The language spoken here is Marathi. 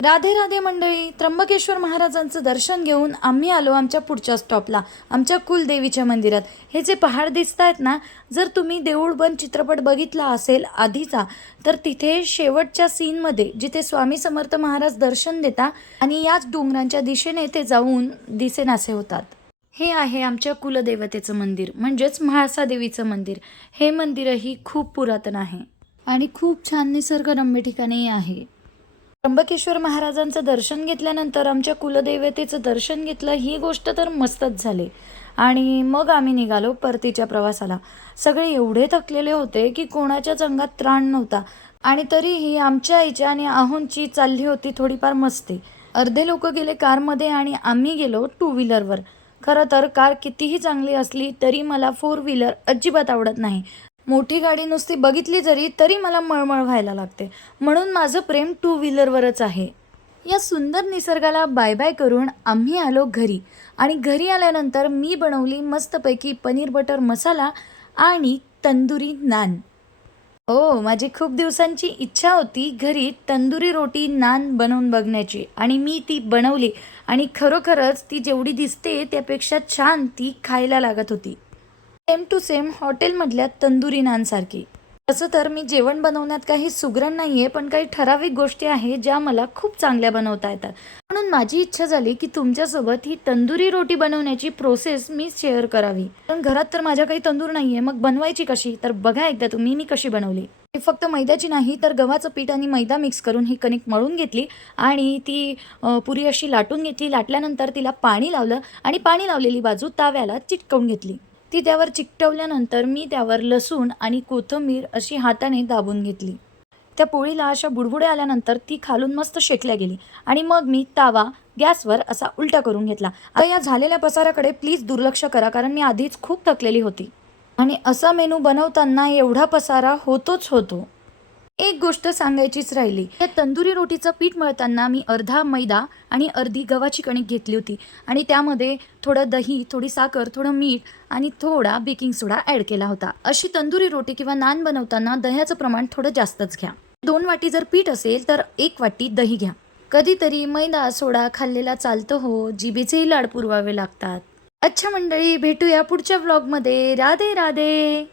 राधे राधे मंडळी, त्र्यंबकेश्वर महाराजांचं दर्शन घेऊन आम्ही आलो आमच्या पुढच्या स्टॉपला, आमच्या कुलदेवीच्या मंदिरात. हे जे पहाड दिसत आहेत ना, जर तुम्ही देऊळ बंद चित्रपट बघितला असेल आधीचा, तर तिथे शेवटच्या सीनमध्ये जिथे स्वामी समर्थ महाराज दर्शन देता आणि याच डोंगरांच्या दिशेने ते जाऊन दिसेनासे होतात. हे आहे आमच्या कुलदेवतेचं मंदिर, म्हणजेच म्हाळसा देवीचं मंदिर. हे मंदिरही खूप पुरातन आहे आणि खूप छान निसर्गरम्य ठिकाणी आहे. त्र्यंबकेश्वर महाराजांचं दर्शन घेतल्यानंतर आमच्या कुलदेवतेचं दर्शन घेतलं, ही गोष्ट तर मस्तच झाली. आणि मग आम्ही निघालो परतीच्या प्रवासाला. सगळे एवढे थकलेले होते की कोणाच्याच अंगात त्राण नव्हता आणि तरीही आमच्या आईच्या आणि आहोंची चालली होती थोडीफार मस्ती. अर्धे लोक गेले कारमध्ये आणि आम्ही गेलो टू व्हीलरवर. खरं तर कार कितीही चांगली असली तरी मला फोर व्हीलर अजिबात आवडत नाही. मोठी गाडी नुसती बघितली जरी तरी मला मळमळ व्हायला लागते, म्हणून माझं प्रेम टू व्हीलरवरच आहे. या सुंदर निसर्गाला बाय बाय करून आम्ही आलो घरी आणि घरी आल्यानंतर मी बनवली मस्तपैकी पनीर बटर मसाला आणि तंदुरी नान. माझी खूप दिवसांची इच्छा होती घरी तंदुरी रोटी नान बनवून बघण्याची आणि मी ती बनवली आणि खरोखरच ती जेवढी दिसते त्यापेक्षा छान ती खायला लागत होती. सेम टू सेम हॉटेलमधल्या तंदुरी नानसारखी. तसं तर मी जेवण बनवण्यात काही सुगरण नाही आहे, पण काही ठराविक गोष्टी आहेत ज्या मला खूप चांगल्या बनवता येतात. म्हणून माझी इच्छा झाली की तुमच्यासोबत ही तंदुरी रोटी बनवण्याची प्रोसेस मी शेअर करावी. पण घरात तर माझ्या काही तंदूर नाही आहे, मग बनवायची कशी तर बघा एकदा तुम्ही मी कशी बनवली. फक्त मैद्याची नाही तर गव्हाचं पीठ आणि मैदा मिक्स करून ही कणिक मळून घेतली आणि ती पुरी अशी लाटून घेतली. लाटल्यानंतर तिला पाणी लावलं आणि पाणी लावलेली बाजू तव्याला चिटकवून घेतली. ती त्यावर चिकटवल्यानंतर मी त्यावर लसूण आणि कोथिंबीर अशी हाताने दाबून घेतली. त्या पोळीला अशा बुडबुड्या आल्यानंतर ती खालून मस्त शेकल्या गेली आणि मग मी तावा गॅसवर असा उलटा करून घेतला. आता या झालेल्या पसाराकडे प्लीज दुर्लक्ष करा, कारण मी आधीच खूप थकलेली होती आणि असा मेनू बनवताना एवढा पसारा होतोच होतो. एक गोष्ट सांगायचीच राहिली. या तंदुरी रोटीचं पीठ मळताना मी अर्धा मैदा आणि अर्धी गव्हाची कणिक घेतली होती आणि त्यामध्ये थोडं दही, थोडी साखर, थोडं मीठ आणि थोडा बेकिंग सोडा ॲड केला होता. अशी तंदुरी रोटी किंवा नान बनवताना दह्याचं प्रमाण थोडं जास्तच घ्या. 2 वाटी जर पीठ असेल तर 1 वाटी दही घ्या. कधीतरी मैदा सोडा खाल्लेला चालतो हो, जिभेचेही लाड पुरवावे लागतात. अच्छा मंडळी, भेटूया पुढच्या व्लॉगमध्ये. राधे राधे.